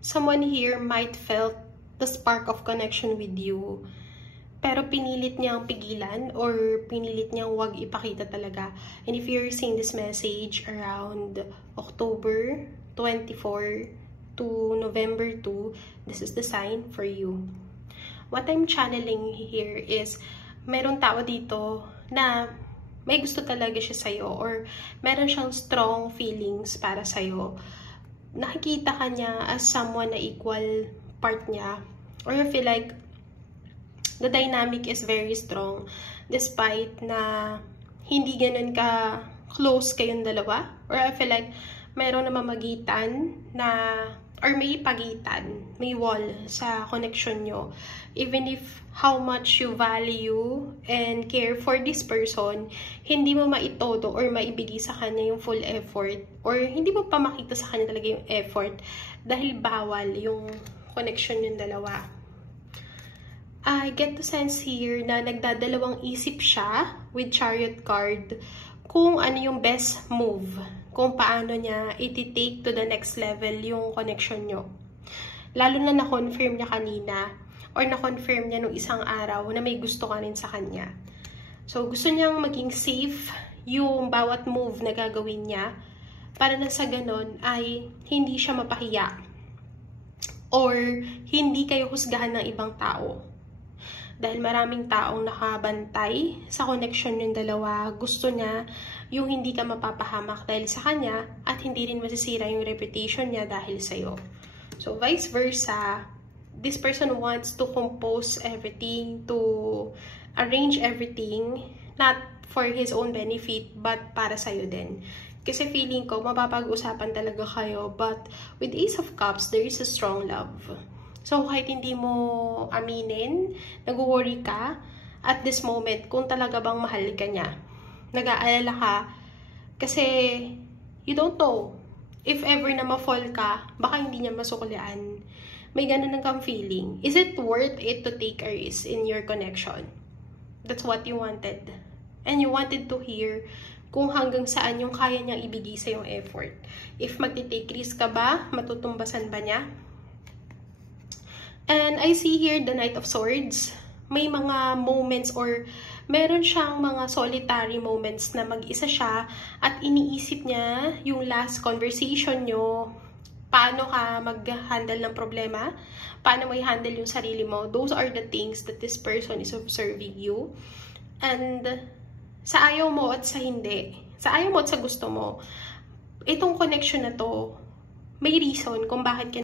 someone here might felt the spark of connection with you. Pero pinilit niyang pigilan or pinilit niyang wag ipakita talaga. And if you're seeing this message around October 24 to November 2, this is the sign for you. What I'm channeling here is meron tao dito na may gusto talaga siya sa'yo or meron siyang strong feelings para sa'yo. Nakikita ka niya as someone na equal part niya, or you feel like the dynamic is very strong despite na hindi ganun ka close kayong dalawa, or I feel like meron na mamagitan na or may pagitan, may wall sa connection nyo. Even if how much you value and care for this person, hindi mo maitodo or maibigay sa kanya yung full effort, or hindi mo pa makita sa kanya talaga yung effort dahil bawal yung connection yung dalawa. I get the sense here na nagdadalawang isip siya with Chariot card kung ano yung best move, kung paano niya iti-take to the next level yung connection nyo. Lalo na na-confirm niya kanina or na-confirm niya nung isang araw na may gusto ka rin sa kanya. So, gusto niyang maging safe yung bawat move na gagawin niya para na sa ganon ay hindi siya mapahiya or hindi kayo husgahan ng ibang tao. Dahil maraming taong nakabantay sa connection yung dalawa, gusto niya yung hindi ka mapapahamak dahil sa kanya at hindi rin masisira yung reputation niya dahil sa'yo. So, vice versa, this person wants to compose everything, to arrange everything, not for his own benefit, but para sa'yo din. Kasi feeling ko, mapapag-usapan talaga kayo, but with Ace of Cups, there is a strong love. So, kahit hindi mo aminin, nag-worry ka at this moment kung talaga bang mahal ka niya. Nag-aalala ka kasi you don't know. If ever na ma-fall ka, baka hindi niya masuklian. May ganun kang feeling. Is it worth it to take a risk in your connection? That's what you wanted. And you wanted to hear kung hanggang saan yung kaya niyang ibigay sa yung effort. If magti-take risk ka ba, matutumbasan ba niya? And I see here the Knight of Swords. May mga moments or meron siyang mga solitary moments na mag-isa siya at iniisip niya yung last conversation nyo. Paano ka mag-handle ng problema? Paano mo i-handle yung sarili mo? Those are the things that this person is observing you. And sa ayaw mo at sa hindi, sa ayaw mo at sa gusto mo, itong connection na to, may reason kung bakit ka